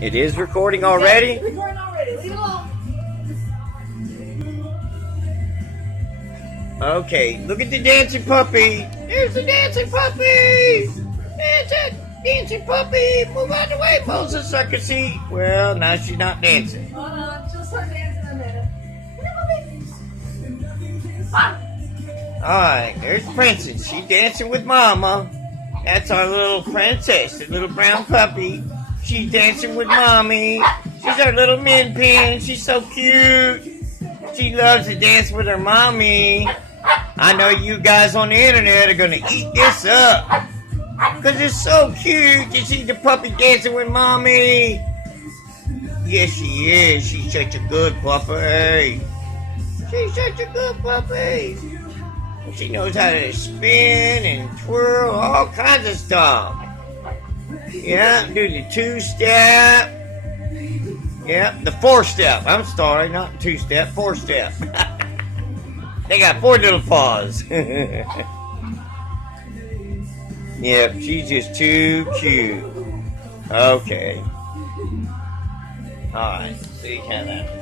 It is recording already? Yes, recording already. Leave it alone. Okay, look at the dancing puppy. There's the dancing puppy. Dancing puppy. Move out of the way, Moses Sucker seat. Well, now she's not dancing. Hold on. She'll start dancing in a minute. Come Alright, there's Princess. She's dancing with Mama. That's our little princess, the little brown puppy. She's dancing with Mommy. She's our little min pin. She's so cute. She loves to dance with her mommy. I know you guys on the internet are going to eat this up. Because it's so cute to see the puppy dancing with Mommy. Yes, she is. She's such a good puppy. She's such a good puppy. She knows how to spin and twirl, all kinds of stuff. Yeah, do the 2-step. Yeah, the 4-step. I'm sorry, not 2-step, 4-step. They got 4 little paws. Yep, she's just too cute. Okay. Alright, see how that